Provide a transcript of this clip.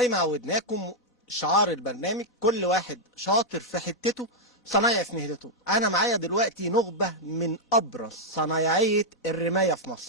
زي ما عودناكم شعار البرنامج كل واحد شاطر في حتته، صنايعي في مهنته. انا معايا دلوقتي نخبة من ابرز صنايعية الرماية في مصر.